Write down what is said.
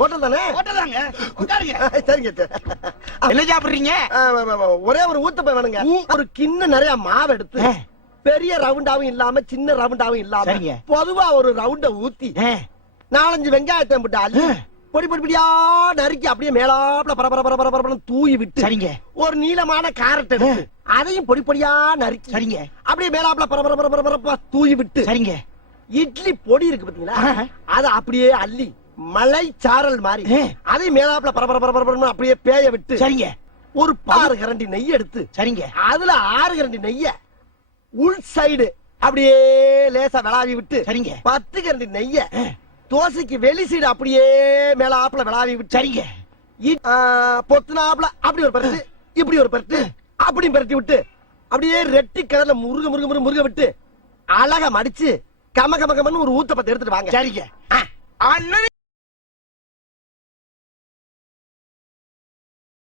Hotel தானே? Hotel தாங்க. உட்காருங்க. சரிங்க. என்ன சாப்பிடுறீங்க? ஒரே ஒரு ஊத்தப்பம் வேணுங்க. ஒரு கிண்ணம் நிறைய மாவு எடுத்து பெரிய ரவுண்டாவும் இல்லாம சின்ன ரவுண்டாவும் இல்லாம பொதுவா ஒரு ரவுண்ட ஊத்தி 4-5 வெங்காயத்தை போட்டு அள்ளி பொடி பொடியா நறுக்கி அப்படியே மேலாப்ல பரபர தூவி விட்டு சரிங்க. ஒரு நீளமான கேரட் எடுத்து அதையும் பொடி பொடியா நறுக்கி சரிங்க. அப்படியே மேலாப்ல பரபர தூவி விட்டு சரிங்க. இட்லி பொடி இருக்கு பாத்தீங்களா, அத அப்படியே அள்ளி மலை சாரல் மாதிரி அதை மேலாப்ல பரபர அப்படியே பேய விட்டு சரிங்க. ஒரு 6 கரண்டி நெய் எடுத்து சரிங்க. அதுல 6 கரண்டி நெய்ய உள் சைடு அப்படியே லேசா விளாவி விட்டு சரிங்க. 10 கரண்டி நெய்ய தோசைக்கு வெளி சைடு அப்படியே மேல ஆப்ல விளாவி விட்டு சரிங்க. பொத்துனாப்ல அப்படி ஒரு பரட்டு இப்படி ஒரு பரட்டு அப்படி பரட்டி விட்டு அப்படியே ரெட்டி கலர்ல முருக விட்டு அழகா மடிச்சு கமன்னு ஒரு ஊத்தப்பத்தை எடுத்துட்டு வாங்க. சரிங்க. அண்ணன்